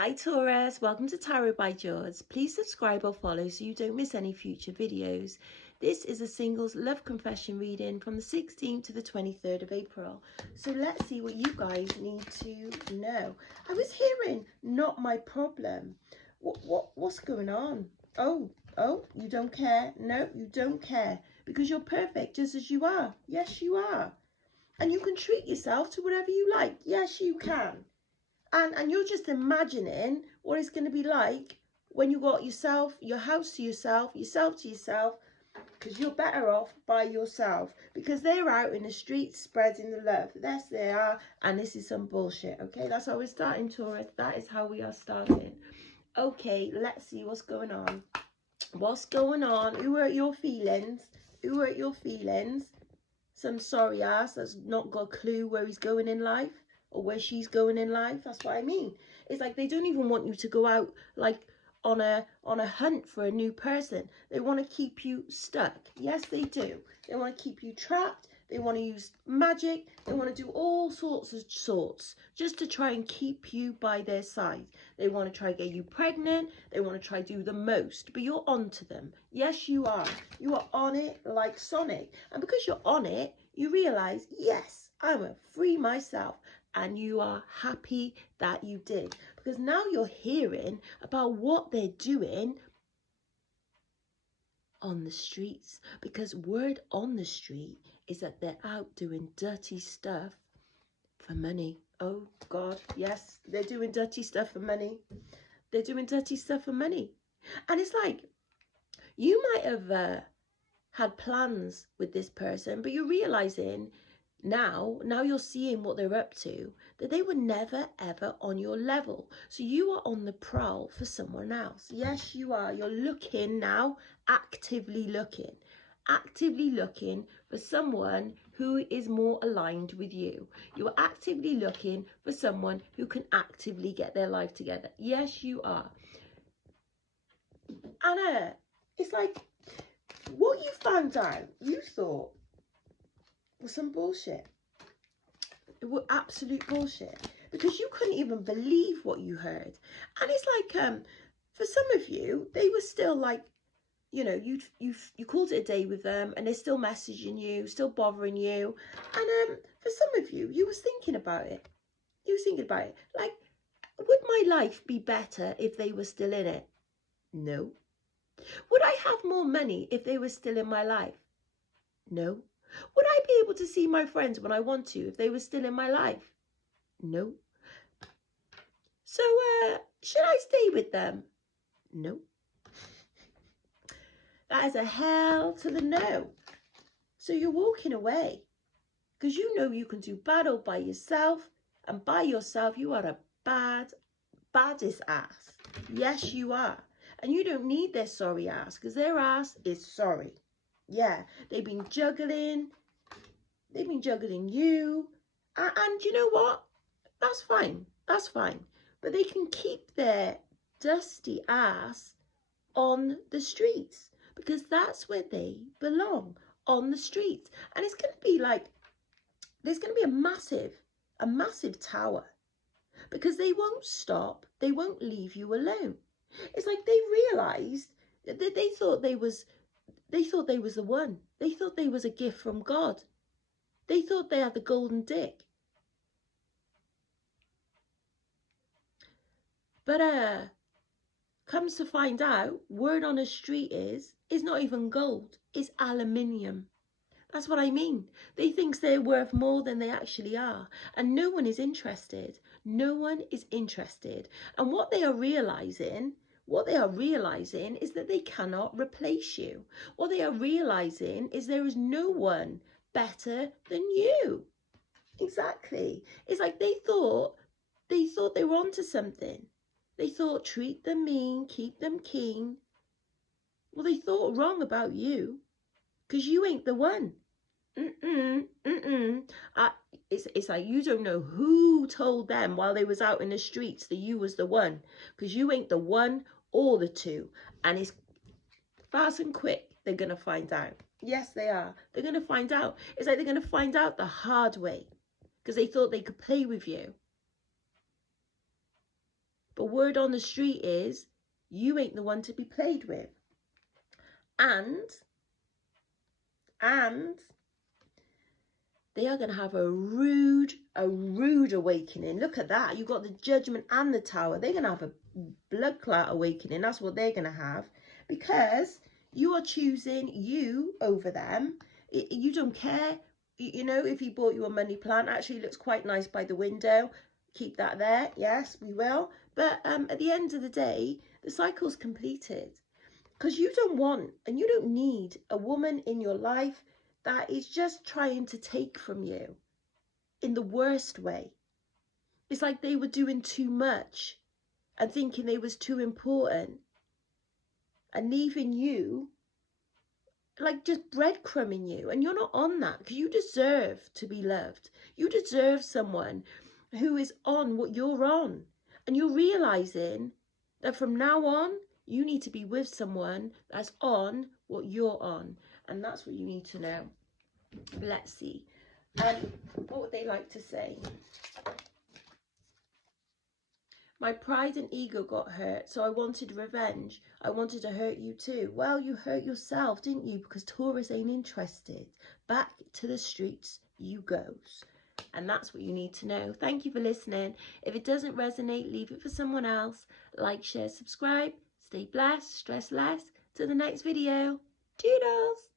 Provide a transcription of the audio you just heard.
Hi Taurus, welcome to Tarot by George. Please subscribe or follow so you don't miss any future videos. This is a singles love confession reading from the 16th to the 23rd of April. So let's see what you guys need to know. I was hearing not my problem. What's going on? Oh, you don't care? No, you don't care because you're perfect just as you are. Yes, you are. And you can treat yourself to whatever you like. Yes, you can. And you're just imagining what it's going to be like when you got yourself, your house to yourself, yourself to yourself, because you're better off by yourself, because they're out in the streets spreading the love. Yes, they are, and this is some bullshit, okay? That's how we're starting, Taurus. That is how we are starting. Okay, let's see what's going on. What's going on? Who hurt your feelings? Who hurt your feelings? Some sorry ass that's not got a clue where he's going in life. Or where she's going in life. That's what I mean. It's like they don't even want you to go out like on a hunt for a new person. They want to keep you stuck. Yes, they do. They want to keep you trapped. They want to use magic. They want to do all sorts just to try and keep you by their side. They want to try to get you pregnant. They want to try to do the most. But you're on to them. Yes, you are. You are on it like Sonic. And because you're on it, you realise, yes, I'm a free myself. And you are happy that you did, because now you're hearing about what they're doing on the streets, because word on the street is that they're out doing dirty stuff for money. Oh God, yes, they're doing dirty stuff for money. They're doing dirty stuff for money. And it's like, you might have had plans with this person, but you're realizing now you're seeing what they're up to, that they were never ever on your level. So you are on the prowl for someone else. Yes, you are. You're looking now, actively looking for someone who is more aligned with you. You are actively looking for someone who can actively get their life together. Yes, you are. Anna, it's like what you found out, you thought was some bullshit. It was absolute bullshit, because you couldn't even believe what you heard. And it's like, for some of you, they were still like, you know, you called it a day with them, and they're still messaging you, still bothering you. And for some of you, you was thinking about it. You was thinking about it. Like, would my life be better if they were still in it? No. Would I have more money if they were still in my life? No. Would I be able to see my friends when I want to if they were still in my life? No. So, should I stay with them? No. That is a hell to the no. So you're walking away because you know you can do battle by yourself, and by yourself you are a baddest ass. Yes, you are. And you don't need their sorry ass, because their ass is sorry. Yeah, they've been juggling you, and you know what? That's fine. That's fine. But they can keep their dusty ass on the streets, because that's where they belong, on the streets. And it's going to be like, there's going to be a massive tower, because they won't stop. They won't leave you alone. It's like they realized that they thought they was the one. They thought they was a gift from God. They thought they had the golden dick. But comes to find out, word on the street is not even gold, it's aluminium. That's what I mean. They think they're worth more than they actually are. And no one is interested. No one is interested. And what they are realizing is that they cannot replace you. What they are realizing is there is no one better than you. Exactly. It's like they thought they were onto something. They thought treat them mean, keep them keen. Well, they thought wrong about you, because you ain't the one. It's like you don't know who told them while they was out in the streets that you was the one, because you ain't the one or the two. And it's fast and quick, they're going to find out. Yes, they are. They're going to find out. It's like they're going to find out the hard way, because they thought they could play with you. But word on the street is you ain't the one to be played with. And they are going to have a rude awakening. Look at that. You've got the Judgment and the Tower. They're going to have a blood clot awakening. That's what they're going to have. Because you are choosing you over them. You don't care. You know, if he bought you a money plant, actually looks quite nice by the window. Keep that there. Yes, we will. But at the end of the day, the cycle's completed. Because you don't want and you don't need a woman in your life that is just trying to take from you in the worst way. It's like they were doing too much and thinking they was too important and leaving you like just breadcrumbing you. And you're not on that, because you deserve to be loved. You deserve someone who is on what you're on. And you're realizing that from now on, you need to be with someone that's on what you're on. And that's what you need to know. Let's see. What would they like to say? My pride and ego got hurt, so I wanted revenge. I wanted to hurt you too. Well, you hurt yourself, didn't you? Because Taurus ain't interested. Back to the streets you goes. And that's what you need to know. Thank you for listening. If it doesn't resonate, leave it for someone else. Like, share, subscribe. Stay blessed, stress less. Till the next video. Toodles!